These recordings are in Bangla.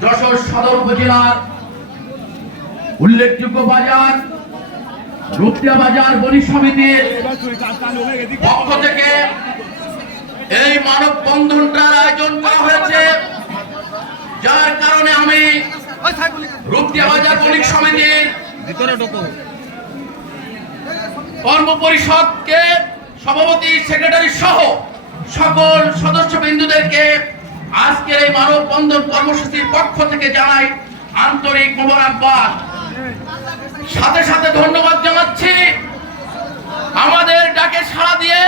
যশোর সদর উপজেলার উল্লেখযোগ্য বাজার রূপদিয়া বাজার বণিক সমিতির পক্ষ থেকে এই মানববন্ধনটার আয়োজন করা হয়েছে, যার কারণে আমি রূপদিয়া বাজার বণিক সমিতির কর্ম পরিষদকে সভাপতি সেক্রেটারি সহ সকল সদস্যবৃন্দদেরকে আজকের এই মানববন্ধন কর্মসূচির পক্ষ থেকে জানাই আন্তরিক মোবারকবাদ। সাথে সাথে ধন্যবাদ জানাচ্ছি আমাদের ডাকে সাড়া দিয়ে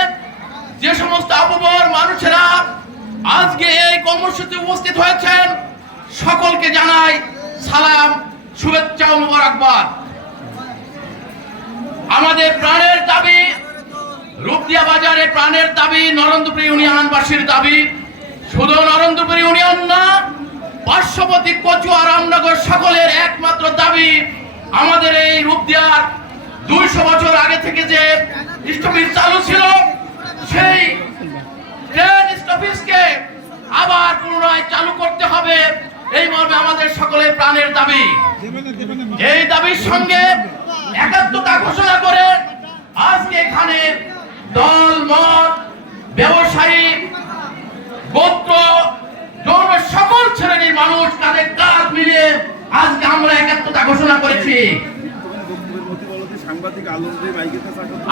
যে সমস্ত আবহাওয়ার মানুষেরা আজকে এই কর্মসূচিতে উপস্থিত হয়েছেন, সকলকে জানাই সালাম, শুভেচ্ছা ও মোবারকবাদ। আমাদের প্রাণের দাবি রূপদিয়া বাজারে, প্রাণের দাবি নরেন্দ্রপুর ইউনিয়নবাসীর দাবি, শুধু নরেন্দ্রপুর ইউনিয়ন না, পার্শ্ববর্তী কচুয়া রামনগর সকলের একমাত্র দাবি আমাদের এই রূপদিয়ার 200 বছর আগে থেকে যে স্টপেজ চালু ছিল, সেই ট্রেন স্টপেজকে আবার পুনরায় চালু করতে হবে, এই মর্মে আমাদের সকলের প্রাণের দাবি। এই দাবির সঙ্গে একাত্মতা ঘোষণা করে আজকে এখানে দল মত, ব্যবসায়ী, গোত্র, যৌন সকল শ্রেণীর মানুষ তাদের কাঁধ মিলিয়ে আজকে আমরা একাত্মতা ঘোষণা করেছি।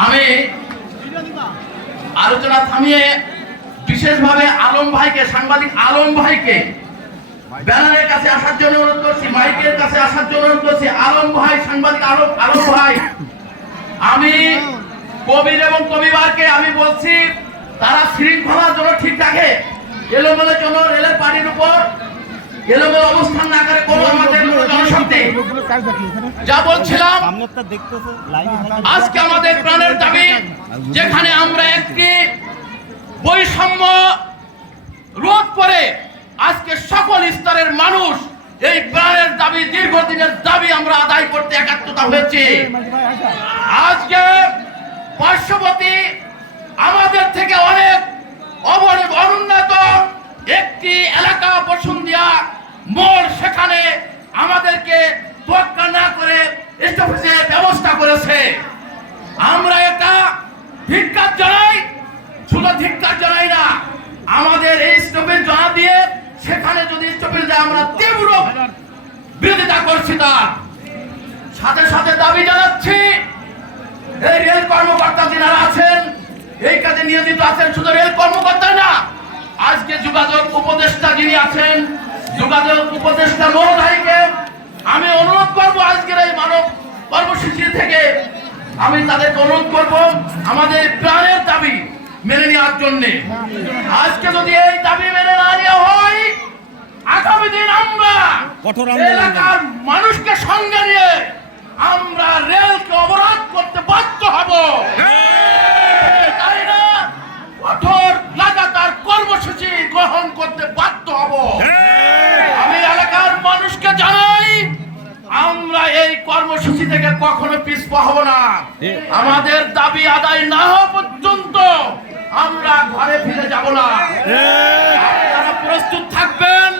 আমি আলোচনা থামিয়ে বিশেষভাবে আলম ভাইকে, সাংবাদিক আলম ভাইকে ব্যানারের কাছে আসার জন্য অনুরোধ করছি, মাইকের কাছে আসার জন্য অনুরোধ করছি। আলম ভাই, সাংবাদিক আলম ভাই, আমি কবির এবং কবিবারকে আমি বলছি তারা শৃঙ্খলার জন্য ঠিক রাখে, এলোমেলোর জন্য রেলের পানির উপর এলোমেলো অবস্থান না করে কোনো আমাদের জনশক্তি। যা বলছিলাম, আজকে আমাদের প্রাণের দাবি, যেখানে আমরা একটি বৈষম্য রোধ করে আজকে সকল স্তরের মানুষ এই প্রাণের দাবি, দীর্ঘদিনের দাবি আমরা আদায় করতে একাত্মতা হয়েছে। আজকে পার্শ্ববর্তী আমাদের থেকে অনেক অনুন্নত একটি এলাকা বসুন্ধিয়া মোড়, সেখানে আমাদেরকে তোয়াক্কা না করে স্টপেজের ব্যবস্থা করেছে। আমরা এটা ধিক্কার জানাই, শুধু ধিক্কার জানাই না, আমাদের এই স্টপেজ জানা দিয়ে সেখানে যদি স্টপেজ দেয় আমরা তীব্র বিরোধিতা করছি। তার সাথে সাথে দাবি জানাচ্ছি এই রেল কর্মকর্তা যারা আছেন, এই কাজে নিয়োজিত আছেন, শুধু রেল কর্মকর্তা না, আজকে যোগাযোগ উপদেষ্টা যিনি আছেন, যোগাযোগ উপদেষ্টা মহোদয়কে আমি অনুরোধ করব, আজকের এই মানব কর্মসূচি থেকে আমি তাদেরকে অনুরোধ করব আমাদের প্রাণের দাবি মেনে নেওয়ার জন্য। আজকে যদি এই দাবি মেনে না নেওয়া হয়, আগামী দিন আমরা এলাকার মানুষকে সঙ্গে নিয়ে আমরা রেলকে অবরোধ করতে বাধ্য হব, তাই না? কঠোর লাগাতার কর্মসূচি গ্রহণ করতে বাধ্য হব। আমি এলাকার মানুষকে জানাই, আমরা এই কর্মসূচি থেকে কখনো পিছপা হব না। আমাদের দাবি আদায় না হওয়া পর্যন্ত আমরা ঘরে ফিরে যাব না। আপনারা প্রস্তুত থাকবেন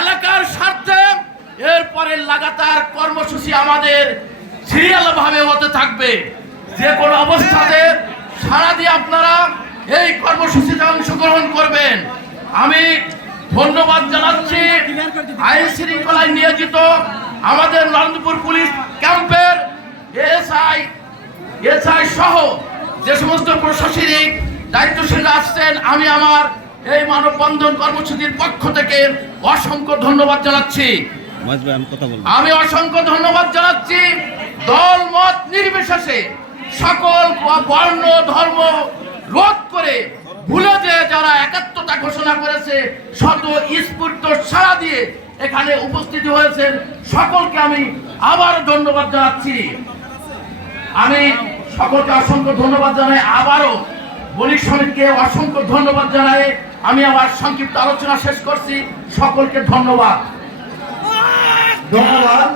এলাকার স্বার্থে। এরপরে লাগাতার কর্মসূচি আমাদের সিরিয়াল ভাবে হতে থাকবে। যে কোনো অবস্থাতে সারা দিয়ে আপনারা এই কর্মসূচিতে অংশগ্রহণ করবেন। আমি ধন্যবাদ জানাচ্ছি আইন শৃঙ্খলায় নিয়োজিত আমাদের নরেন্দ্রপুর পুলিশ ক্যাম্পের এসআই সহ যে সমস্ত প্রশাসনিক দায়িত্বশীল আসছেন। আমি আমার এই মানববন্ধন কর্মসূচির পক্ষ থেকে অসংখ্য ধন্যবাদ জানাচ্ছি। আমি অসংখ্য ধন্যবাদ জানাচ্ছি দল মত নির্বিশেষে সকল বর্ণ ধর্ম রোধ করে ভুলে যে যারা একাত্মতা ঘোষণা করেছে, শত স্ফূর্ত সাড়া দিয়ে এখানে উপস্থিত হয়েছেন, সকলকে আমি আবার ধন্যবাদ জানাচ্ছি। আমি সকলকে অসংখ্য ধন্যবাদ জানাই। আবারও বণিক সমিতিকে অসংখ্য ধন্যবাদ জানাই। আমি আমার সংক্ষিপ্ত আলোচনা শেষ করছি। সকলকে ধন্যবাদ। ধন্যবাদ।